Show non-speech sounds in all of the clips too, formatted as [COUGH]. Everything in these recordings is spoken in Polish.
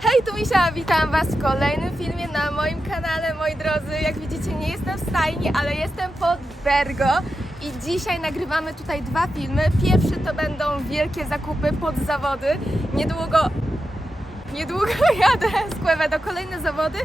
Hej, tu Misia, witam Was w kolejnym filmie na moim kanale, moi drodzy. Jak widzicie, nie jestem w stajni, ale jestem pod Bergo i dzisiaj nagrywamy tutaj dwa filmy. Pierwszy to będą wielkie zakupy pod zawody. Niedługo, niedługo [LAUGHS] jadę z Kłewa do kolejne zawody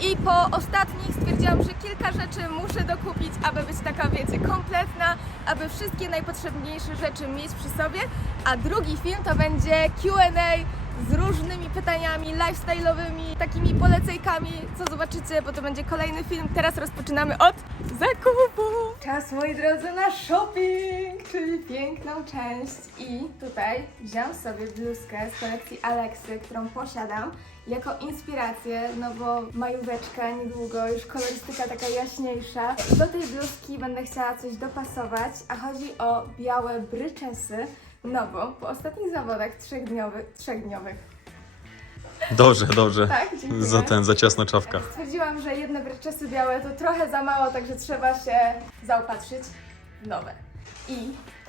i po ostatnich stwierdziłam, że kilka rzeczy muszę dokupić, aby być taka, wiecie, kompletna, aby wszystkie najpotrzebniejsze rzeczy mieć przy sobie. A drugi film to będzie Q&A z różnymi pytaniami lifestyle'owymi, takimi polecejkami, co zobaczycie, bo to będzie kolejny film. Teraz rozpoczynamy od zakupu. Czas, moi drodzy, na shopping, czyli piękną część. I tutaj wziąłam sobie bluzkę z kolekcji Alexy, którą posiadam jako inspirację, no bo majóweczka niedługo, już kolorystyka taka jaśniejsza. Do tej bluzki będę chciała coś dopasować, a chodzi o białe bryczesy, no bo po ostatnich zawodach trzechdniowych, trzechdniowych, Dobrze, dobrze. tak, dziękuję. Za ten, za ciasna czapka. Stwierdziłam, że jedne bryczesy białe to trochę za mało, także trzeba się zaopatrzyć w nowe. I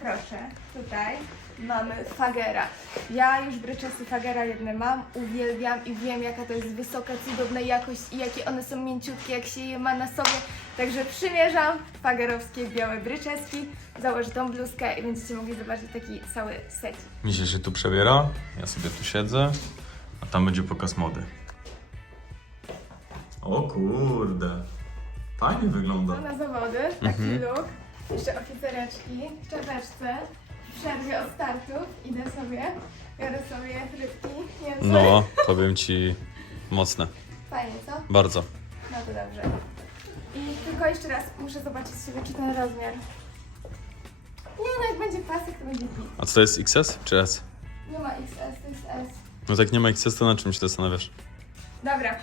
proszę, tutaj mamy Fagera. Ja już bryczesy Fagera jedne mam, uwielbiam i wiem jaka to jest wysoka, cudowna jakość i jakie one są mięciutkie, jak się je ma na sobie. Także przymierzam fagerowskie białe bryczeski, założę tą bluzkę i będziecie mogli zobaczyć taki cały set. Misia się tu przebiera, ja sobie tu siedzę, a tam będzie pokaz mody. O kurde, fajnie wygląda. Na zawody, taki look. Jeszcze oficereczki w czapeczce. W przerwie od startów idę sobie, biorę sobie rybki. No, powiem ci mocne, Fajnie, co? bardzo. No to dobrze. I tylko jeszcze raz muszę zobaczyć sobie, czy ten rozmiar. Nie no, jak będzie pasek, to będzie git. A co to jest XS czy S? Nie ma XS, to jest S. No tak nie ma XS, to na czym się zastanawiasz? Dobra,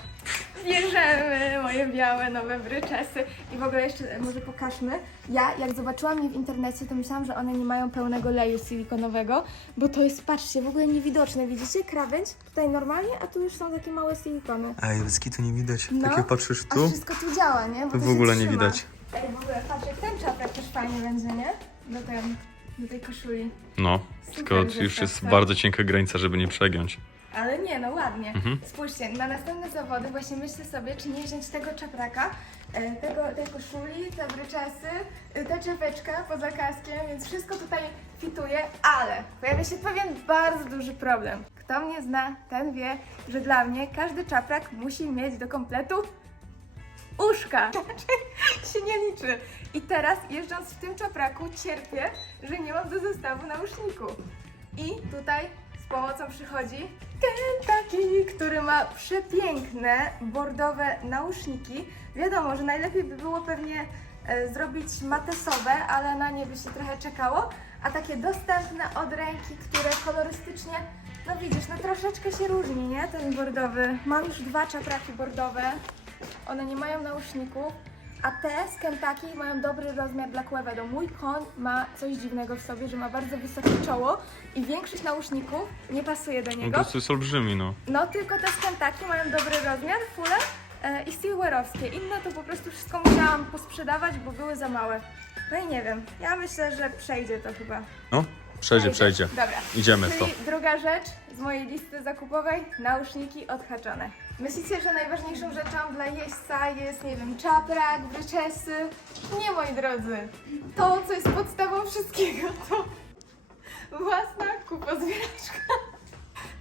bierzemy moje białe nowe bryczesy i w ogóle jeszcze może pokażmy. Ja jak zobaczyłam je w internecie, to myślałam, że one nie mają pełnego leju silikonowego, bo to jest, patrzcie, w ogóle niewidoczne. Widzicie krawędź? Tutaj normalnie, a tu już są takie małe silikony. Ej, tu nie widać. No. Tak jak patrzysz A tu, wszystko tu działa, nie? Bo to w się ogóle nie trzyma. widać. Ej, w ogóle patrz, jak ten czapek też fajnie będzie, nie? Do, ten, do tej koszuli. No, Super tylko już jest tak? bardzo cienka granica, żeby nie przegiąć. Ale nie, no ładnie. Mhm. Spójrzcie, na następne zawody właśnie myślę sobie, czy nie wziąć tego czapraka, e, tego, tej koszuli, te bryczesy, e, tę czepeczkę poza kaskiem, więc wszystko tutaj fituje, ale pojawia się pewien bardzo duży problem. Kto mnie zna, ten wie, że dla mnie każdy czaprak musi mieć do kompletu uszka. [LAUGHS] Się nie liczy. I teraz jeżdżąc w tym czapraku cierpię, że nie mam do zestawu nauszników. I tutaj z pomocą przychodzi Kentucky, który ma przepiękne bordowe nauszniki. Wiadomo, że najlepiej by było pewnie e, zrobić matesowe, ale na nie by się trochę czekało. A takie dostępne od ręki, które kolorystycznie, no widzisz, no troszeczkę się różni, nie? Ten bordowy. Mam już dwa czapraki bordowe. One nie mają nauszników, a te z Kentucky mają dobry rozmiar dla Quevedo. Mój koń ma coś dziwnego w sobie, że ma bardzo wysokie czoło i większość nauszników nie pasuje do No niego. prostu jest olbrzymi, no. No tylko te z Kentucky mają dobry rozmiar, fule e, i steelwearowskie. Inne to po prostu wszystko musiałam posprzedawać, bo były za małe. No i nie wiem, ja myślę, że przejdzie to chyba. No, przejdzie, przejdzie. Dobra. Idziemy w to. Czyli druga rzecz z mojej listy zakupowej, nauszniki odhaczone. Myślicie, że najważniejszą rzeczą dla jeźdźca jest, nie wiem, czaprak, wyczesy? Nie, moi drodzy. To, co jest podstawą wszystkiego, to własna kupa zwieraczka.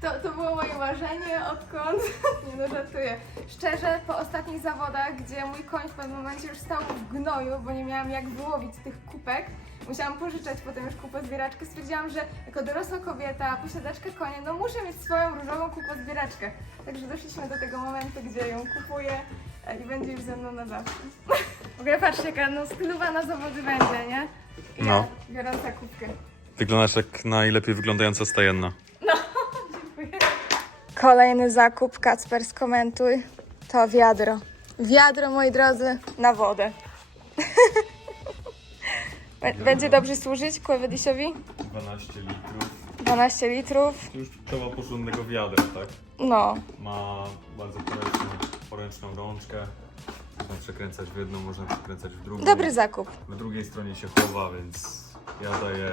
To, to było moje marzenie, odkąd, [LAUGHS] nie no żartuję. Szczerze, po ostatnich zawodach, gdzie mój koń w pewnym momencie już stał w gnoju, bo nie miałam jak wyłowić tych kupek, musiałam pożyczać potem już kupę zbieraczkę, stwierdziłam, że jako dorosła kobieta, posiadaczka konia, no muszę mieć swoją różową kupę zbieraczkę. Także doszliśmy do tego momentu, gdzie ją kupuję e, i będzie już ze mną na zawsze. W ogóle patrzcie, jaka no stylowana zawody będzie, nie? I No. Ja biorąca kubkę. Wyglądasz jak najlepiej wyglądająca stajenna. Kolejny zakup, Kacper, skomentuj. To wiadro. Wiadro, moi drodzy, na wodę. [LAUGHS] Bę- Będzie dobrze służyć Kłewedisiowi? 12 litrów. 12 litrów. Już trzeba porządnego wiadra, tak? No, Ma bardzo poręczną, poręczną rączkę. Można przekręcać w jedną, można przekręcać w drugą. dobry zakup. Na drugiej stronie się chowa, więc ja daję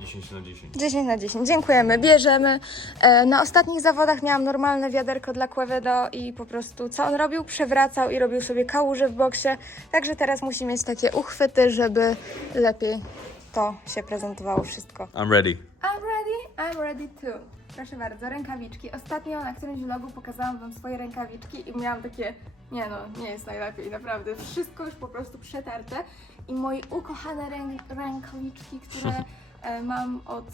10 na 10. 10 na 10. Dziękujemy, bierzemy. E, Na ostatnich zawodach miałam normalne wiaderko dla Quevedo i po prostu co on robił? Przewracał i robił sobie kałuże w boksie. Także teraz musi mieć takie uchwyty, żeby lepiej to się prezentowało wszystko. I'm ready. I'm ready, I'm ready too. Proszę bardzo, rękawiczki. Ostatnio na którymś vlogu pokazałam Wam swoje rękawiczki i miałam takie, nie no, nie jest najlepiej, naprawdę. Wszystko już po prostu przetarte. I moje ukochane ręk rękawiczki, które [LAUGHS] mam od,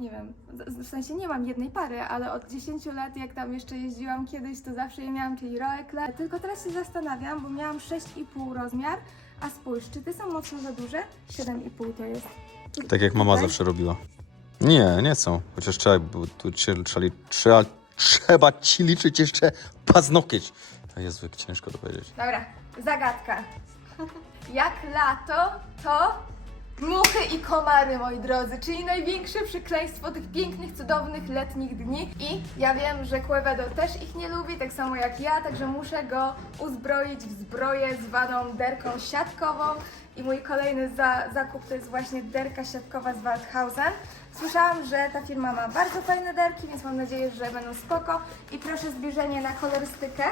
nie wiem, w- sensie nie mam jednej pary, ale od 10 lat, jak tam jeszcze jeździłam kiedyś, to zawsze je miałam, czyli Roekle. Tylko teraz się zastanawiam, bo miałam 6,5 rozmiar, a spójrz, czy Ty są mocno za duże? 7,5 to jest. Tak jak mama Tutaj? zawsze robiła. Nie, nie są. Chociaż trzeba, bo tu trzeba, trzeba, trzeba ci liczyć jeszcze paznokieć. To jest ciężko to powiedzieć. Dobra, zagadka. Jak lato, to muchy i komary, moi drodzy, czyli największe przekleństwo tych pięknych, cudownych letnich dni. I ja wiem, że Quevedo też ich nie lubi, tak samo jak ja, także muszę go uzbroić w zbroję zwaną derką siatkową. I mój kolejny za, zakup to jest właśnie derka siatkowa z Waldhausen. Słyszałam, że ta firma ma bardzo fajne derki, więc mam nadzieję, że będą spoko. I proszę zbliżenie na kolorystykę,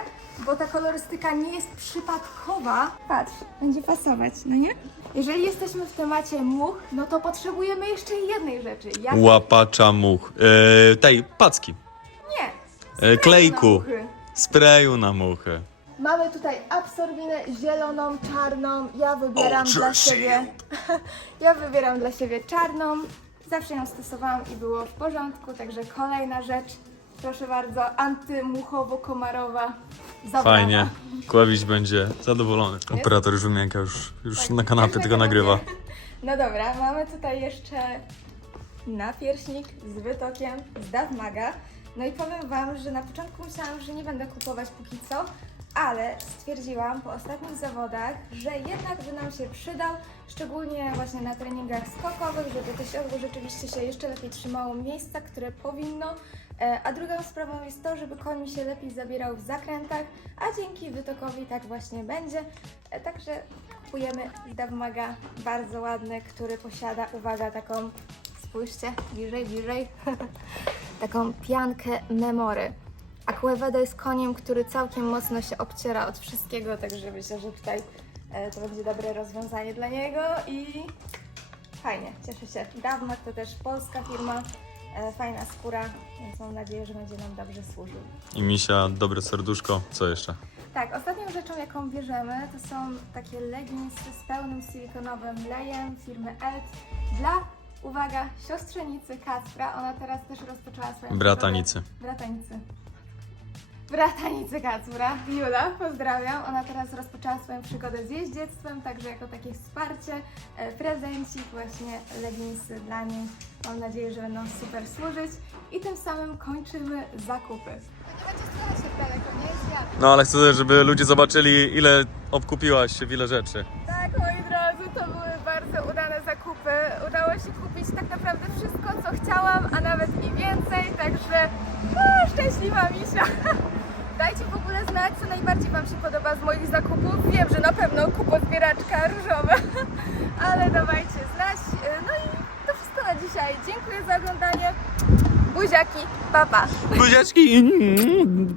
bo ta kolorystyka nie jest przypadkowa. Patrz, będzie pasować, no nie? Jeżeli jesteśmy w temacie much, no to potrzebujemy jeszcze jednej rzeczy. Jak... Łapacza much. E, tej, packi. Nie! E, sprayu klejku. na muchy. Sprayu na muchę. Mamy tutaj absorbinę zieloną, czarną. Ja wybieram dla siebie. [LAUGHS] ja wybieram dla siebie czarną. Zawsze ją stosowałam i było w porządku, także kolejna rzecz. Proszę bardzo, antymuchowo-komarowa zabawa. Fajnie. Kławić będzie zadowolony. Operator już wymięka, już, już Tak, na kanapie na nagrywa. [LAUGHS] No dobra, mamy tutaj jeszcze napierśnik z wytokiem z Davmaga. No i powiem Wam, że na początku myślałam, że nie będę kupować póki co, ale stwierdziłam po ostatnich zawodach, że jednak by nam się przydał, szczególnie właśnie na treningach skokowych, żeby to siodło rzeczywiście się jeszcze lepiej trzymało miejsca, które powinno. E, A drugą sprawą jest to, żeby koń mi się lepiej zabierał w zakrętach, a dzięki wytokowi tak właśnie będzie. E, Także kupujemy z Davmaga bardzo ładny, który posiada, uwaga, taką, spójrzcie, bliżej, bliżej, [LAUGHS] taką piankę memory. A Quevedo jest koniem, który całkiem mocno się obciera od wszystkiego, także myślę, że tutaj e, to będzie dobre rozwiązanie dla niego i fajnie, cieszę się. Davmag to też polska firma, e, fajna skóra, więc mam nadzieję, że będzie nam dobrze służył. I misia, dobre serduszko. Co jeszcze? Tak, ostatnią rzeczą, jaką bierzemy, to są takie leginsy z pełnym silikonowym lejem firmy Elt dla, uwaga, siostrzenicy Kacpra. Ona teraz też rozpoczęła swoją Bratanicy. Bratanicy. Bratanicy Kacpra. Jula, pozdrawiam. Ona teraz rozpoczęła swoją przygodę z jeździectwem, także jako takie wsparcie, e, prezencik, właśnie leginsy dla niej. Mam nadzieję, że będą super służyć. I tym samym kończymy zakupy. Nie będzie słychać jak daleko, nie jest wiatr. No ale chcę, żeby ludzie zobaczyli, ile obkupiłaś się, wiele rzeczy. Tak, moi drodzy, to były bardzo udane zakupy. Udało się kupić tak naprawdę wszystko, co chciałam, a nawet i więcej, także o, szczęśliwa misia. [LAUGHS] Znać, co najbardziej Wam się podoba z moich zakupów. Wiem, że na pewno kupozbieraczka różowa, [LAUGHS] ale dawajcie znać. No i to wszystko na dzisiaj. Dziękuję za oglądanie. Buziaki, papa. Pa. Buziaczki!